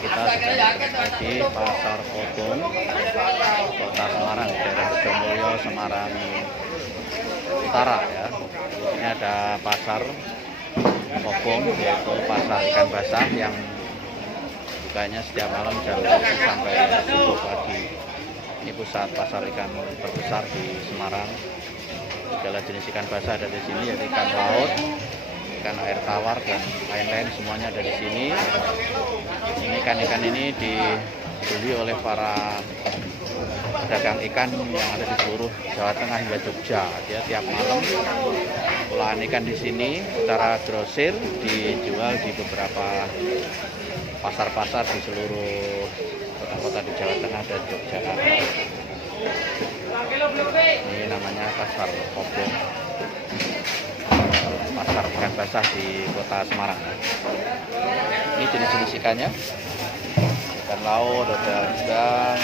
kita sedang di Pasar Kobong, Kota Semarang, daerah Bojomulyo, Semarang Utara ya. Ini ada pasar Kobong, yaitu pasar ikan basah yang bukanya setiap malam jam 7 sampai subuh pagi. Ini pusat pasar ikan terbesar di Semarang. Segala jenis ikan basah ada di sini, yaitu ikan laut, ikan air tawar dan lain-lain, semuanya ada di sini. Ini ikan-ikan ini dibeli oleh para pedagang ikan yang ada di seluruh Jawa Tengah hingga Jogja. Dia tiap malam olahan ikan di sini secara grosir dijual di beberapa pasar-pasar di seluruh kota-kota di Jawa Tengah dan Yogyakarta. Ini namanya Pasar Kobong, pasar ikan basah di Kota Semarang. Ini jenis-jenis ikannya, ikan laut, ada udang,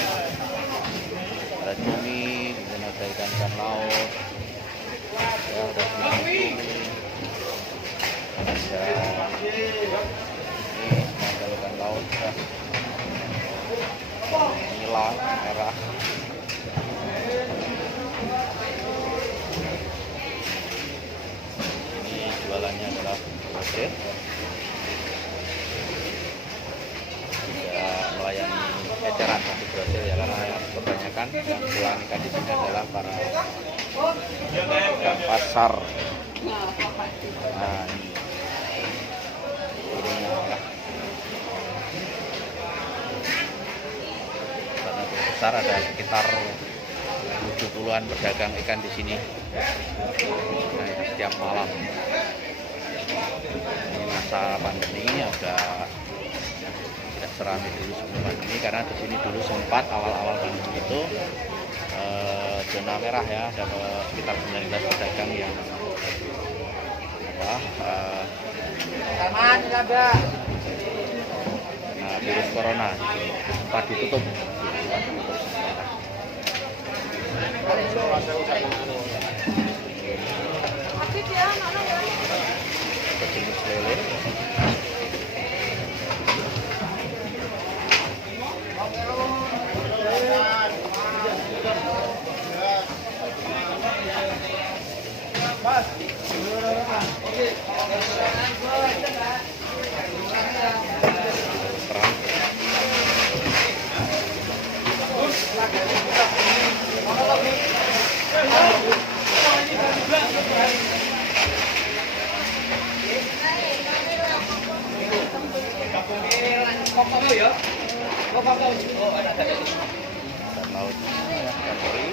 ada cumi, kemudian ada ikan-ikan laut, ya, ada cumi, ada ini semanggal ikan laut, ya. Nila merah. Ini jualannya adalah grosir, tidak melayani eceran tapi grosir ya, karena yang kebanyakan yang jualan ikan di sini adalah para pedagang pasar. Nah, ini ya. Karena besar, ada sekitar 70-an pedagang ikan di sini. Nah, ya, setiap malam. Ini masa pandemi agak tidak seramai dulu sebelum pandemi, karena di sini dulu sempat awal-awal pandemi itu zona merah ya, ada sekitar 19 pedagang yang karena virus corona sempat ditutup. Jenis lele. Dan lautnya ikan teri.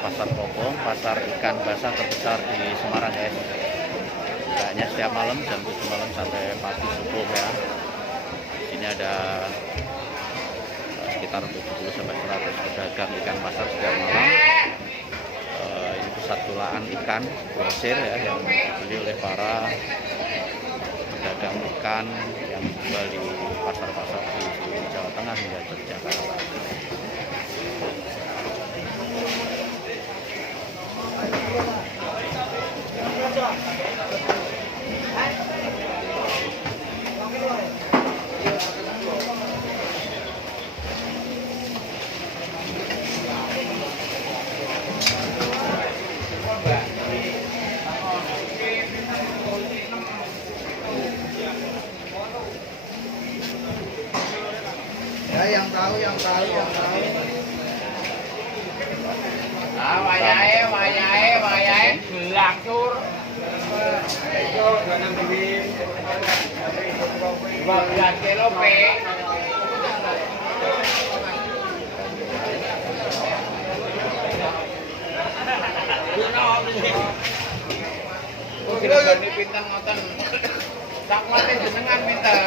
Pasar Kobong, pasar ikan basah terbesar di Semarang guys. Bukanya setiap malam jam 7 malam sampai pagi subuh ya. Ini ada sekitar 70 sampai 100 pedagang ikan pasar setiap malam. Ini pusat tulaan ikan grosir ya, yang dibeli oleh para pedagang ikan yang dijual di pasar-pasar di Jawa Tengah hingga Yogyakarta. Wayahe gelang tur. Ayo 12 kilo pe. Kira ini pinten ngoten. Sak mate jenengan pinten.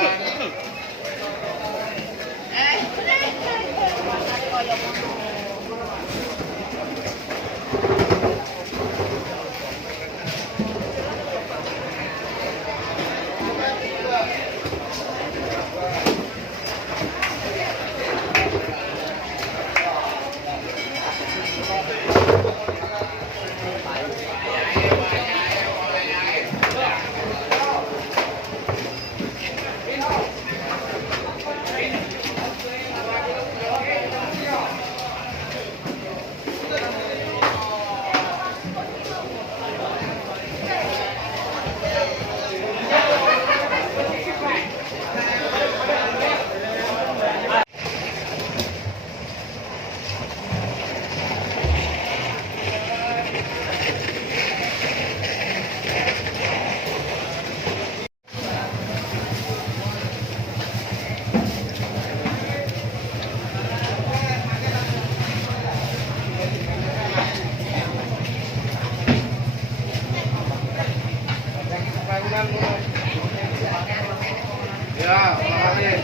Ya, makasih.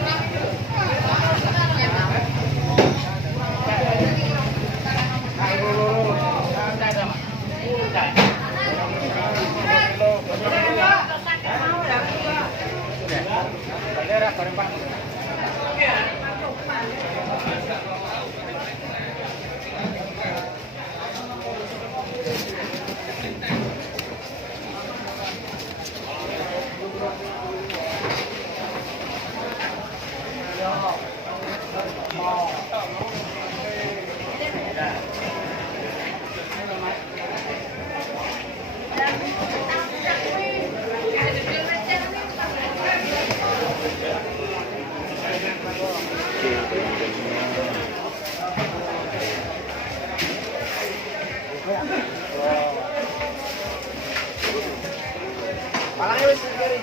Palangnya wis kiri.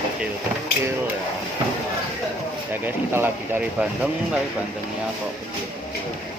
Kecil-kecil ya. Ya guys, kita lagi cari bandeng, tapi bandengnya kok kecil-kecil.